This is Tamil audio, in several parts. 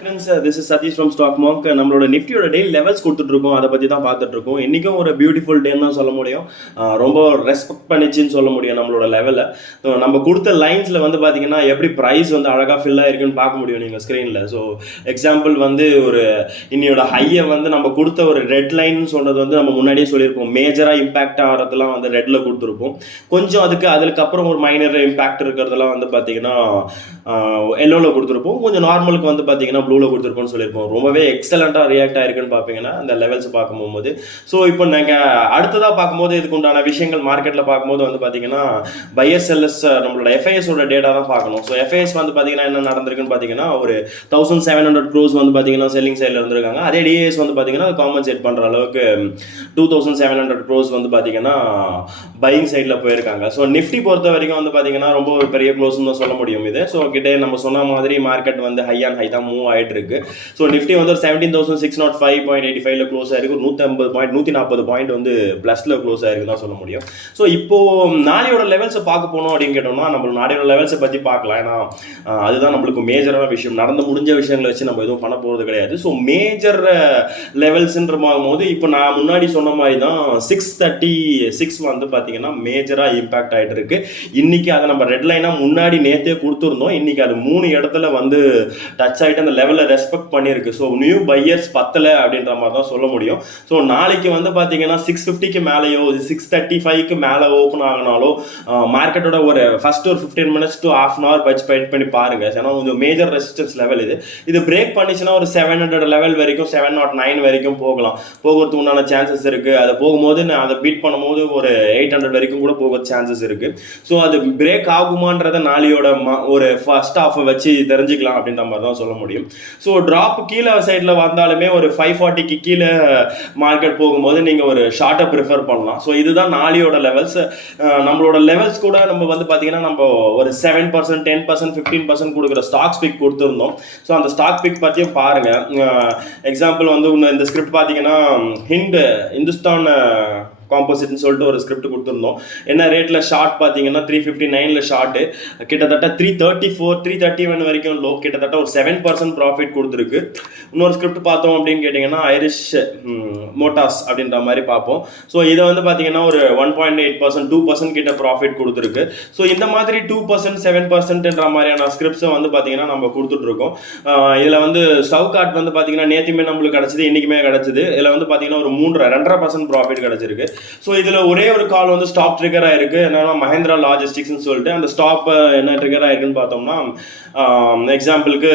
Friends, this is Satish from Stock Monk. நம்மளோட நிஃப்டியோட டே லெவல்ஸ் கொடுத்துட்டு இருக்கோம், அதை பற்றி தான் பார்த்துட்டு இருக்கோம். இன்றைக்கும் ஒரு பியூட்டிஃபுல் டேன்னு தான் சொல்ல முடியும். ரொம்ப ரெஸ்பெக்ட் பண்ணிச்சின்னு சொல்ல முடியும் நம்மளோட லெவலில். நம்ம கொடுத்த லைன்ஸில் வந்து பார்த்தீங்கன்னா எப்படி ப்ரைஸ் வந்து அழகாக ஃபில் ஆகிருக்குன்னு பார்க்க முடியும் நீங்கள் ஸ்க்ரீனில். ஸோ எக்ஸாம்பிள் வந்து ஒரு இன்னையோட ஹையை வந்து நம்ம கொடுத்த ஒரு ரெட் லைன் சொன்னது வந்து நம்ம முன்னாடியே சொல்லியிருப்போம். மேஜராக இம்பேக்ட் ஆகிறதுலாம் வந்து ரெட்டில் கொடுத்துருப்போம். கொஞ்சம் அதுக்கப்புறம் ஒரு மைனர் இம்பேக்ட் இருக்கிறதெல்லாம் வந்து பார்த்தீங்கன்னா எல்லோவில் கொடுத்துருப்போம். கொஞ்சம் நார்மலுக்கு வந்து பார்த்தீங்கன்னா ப்ளூவில் கொடுத்துருப்போம்னு சொல்லியிருப்போம். ரொம்பவே எக்ஸலண்ட்டாக ரியாக்ட் ஆகிருக்குன்னு பார்ப்பீங்கன்னா அந்த லெவல்ஸ் பார்க்கும்போது. ஸோ இப்போ நாங்கள் அடுத்ததாக பார்க்கும்போது இதுக்கு உண்டான விஷயங்கள் மார்க்கெட்டில் பார்க்கும்போது வந்து பார்த்தீங்கன்னா பையர்ஸ் செல்லர்ஸ் நம்மளோட எஃப்ஐஎஸோட டேட்டா தான் பார்க்கணும். ஸோ எஃப்ஐஎஸ் வந்து பார்த்தீங்கன்னா என்ன நடந்திருக்குன்னு பார்த்தீங்கன்னா ஒரு 1700 crores வந்து பார்த்தீங்கன்னா செல்லிங் சைடில் இருந்திருக்காங்க. அதே டிஏஎஸ் வந்து பார்த்தீங்கன்னா காம்பன்சேட் பண்ணுற அளவுக்கு 2700 crores வந்து பார்த்தீங்கன்னா பையிங் சைடில் போயிருக்காங்க. ஸோ நிஃப்டி பொறுத்த வரைக்கும் வந்து பார்த்தீங்கன்னா ரொம்ப ஒரு பெரிய க்ளோஸ்ன்னு தான் சொல்ல முடியும் இது. ஸோ கிட்டே நம்ம சொன்ன மாதிரி மார்க்கெட் வந்து ஹை அண்ட் ஹை தான் மூவ் ஆகிட்டு இருக்கு. ஸோ நிஃப்டி வந்து ஒரு 17,605.85 க்ளோஸ் ஆயிருக்கு. 140 பாயிண்ட் வந்து ப்ளஸில் க்ளோஸ் ஆயிருக்கு தான் சொல்ல முடியும். ஸோ இப்போ நாளையோட லெவல்ஸை பார்க்க போனோம் அப்படின்னு கேட்டோம்னா நம்ம நாளையோட லெவல்ஸை பற்றி பார்க்கலாம். ஏன்னா அதுதான் நம்மளுக்கு மேஜரான விஷயம். நடந்து முடிஞ்ச விஷயங்களை வச்சு நம்ம எதுவும் பண்ண போகிறது கிடையாது. ஸோ மேஜர் லெவல்ஸ்ன்ற போது இப்போ நான் முன்னாடி சொன்ன மாதிரி தான் 636 வந்து பார்த்தீங்கன்னா மேஜராக இம்பாக்ட் ஆகிட்டு இருக்கு. இன்னைக்கு அதை நம்ம ரெட் லைனாக முன்னாடி நேற்றே கொடுத்துருந்தோம். இன்னைக்கு அது 3 இடத்துல வந்து டச் ஆகிட்டு அந்த லெவலில் ரெஸ்பெக்ட் பண்ணியிருக்கு. ஸோ நியூ பையர்ஸ் பத்தலை அப்படின்ற மாதிரி தான் சொல்ல முடியும். ஸோ நாளைக்கு வந்து பார்த்தீங்கன்னா 650க்கு மேலேயோ 635க்கு மேலே ஓப்பன் ஆகினாலோ மார்க்கெட்டோட ஒரு ஃபர்ஸ்ட் ஒரு 15 minutes to half an hour வச்சு வெயிட் பண்ணி பாருங்க. ஏன்னா கொஞ்சம் மேஜர் ரெசிஸ்டன்ஸ் லெவல் இது பிரேக் பண்ணிச்சுன்னா ஒரு 700 லெவல் வரைக்கும் 709 வரைக்கும் போகிறதுக்கு உண்டான சான்சஸ் இருக்குது. அது போகும்போது நான் அதை பீட் பண்ணும்போது ஒரு 800 வரைக்கும் கூட போக சான்சஸ் இருக்குது. ஸோ அது பிரேக் ஆகுமான்றதை நாளையோட ஒரு ஃபர்ஸ்ட் ஹாஃபை வச்சு தெரிஞ்சுக்கலாம் அப்படின்ற மாதிரி தான் சொல்ல முடியும். ஸோ ட்ராப் கீழே சைடில் வந்தாலுமே ஒரு 540க்கு கீழே மார்க்கெட் போகும்போது நீங்கள் ஒரு ஷார்ட்டை ப்ரிஃபர் பண்ணலாம். ஸோ இதுதான் நாளையோட லெவல்ஸ். நம்மளோட லெவல்ஸ் கூட நம்ம வந்து பார்த்தீங்கன்னா நம்ம ஒரு 7%, 10%, 15% கொடுக்குற ஸ்டாக்ஸ் பிக் கொடுத்துருந்தோம். ஸோ அந்த ஸ்டாக் பிக் பற்றியும் பாருங்கள். எக்ஸாம்பிள் வந்து இந்த ஸ்கிரிப்ட் பார்த்தீங்கன்னா இந்துஸ்தான் காம்போசிட்னு சொல்லிட்டு ஒரு ஸ்கிரிப்ட் கொடுத்துருந்தோம். என்ன ரேட்டில் ஷார்ட் பார்த்தீங்கன்னா 359 ஷார்ட்டு கிட்டத்தட்ட 334, 331 வரைக்கும் லோ, கிட்டத்தட்ட ஒரு 7% ப்ராஃபிட் கொடுத்துருக்கு. இன்னொரு ஸ்கிரிப்ட் பார்த்தோம் அப்படின்னு கேட்டிங்கன்னா ஐரிஷ் மோட்டார்ஸ் அப்படின்ற மாதிரி பார்ப்போம். ஸோ இதை வந்து பார்த்தீங்கன்னா ஒரு 1.8%, 2% கிட்ட ப்ராஃபிட் கொடுத்துருக்கு. ஸோ இந்த மாதிரி 2%, 7%ன்ற மாதிரியான ஸ்கிரிப்ட்ஸை வந்து பார்த்தீங்கன்னா நம்ம கொடுத்துட்ருக்கோம். இதில் வந்து ஸ்டவ் கார்ட் வந்து பார்த்தீங்கன்னா நேற்றுமே நம்மளுக்கு கிடச்சிது, இன்றைக்குமே கிடச்சிது. இதில் வந்து பார்த்தீங்கன்னா ஒரு 2.5% ப்ராஃபிட் கிடச்சிருக்கு. ஸோ இதில் ஒரே ஒரு கால் வந்து ஸ்டாப் ட்ரிகர் ஆயிருக்கு. என்னன்னா மஹேந்திரா லாஜிஸ்டிக்ஸ்னு சொல்லிட்டு அந்த ஸ்டாப் என்ன ட்ரிகர் ஆயிருக்குன்னு பார்த்தோம்னா எக்ஸாம்பிளுக்கு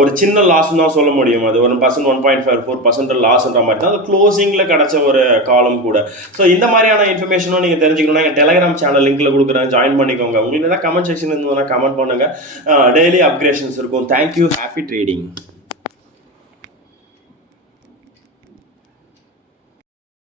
ஒரு சின்ன லாஸ் தான் சொல்ல முடியும். அது 1%, 1.54% லாஸ்ன்ற மாதிரி தான் அது க்ளோசிங்கில் கிடச்ச ஒரு காலம் கூட. ஸோ இந்த மாதிரியான இன்ஃபர்மேஷனும் நீங்கள் தெரிஞ்சுக்கணும்னா எங்கள் டெலிகிராம் சேனல் லிங்க்கில் கொடுக்குறேன், ஜாயின் பண்ணிக்கோங்க. உங்களுக்கு ஏதாவது கமெண்ட் செக்ஷன் இருந்ததுன்னா கமெண்ட் பண்ணுங்கள். டெய்லி அப்கிரேஷன்ஸ் இருக்கும். தேங்க்யூ. Happy trading.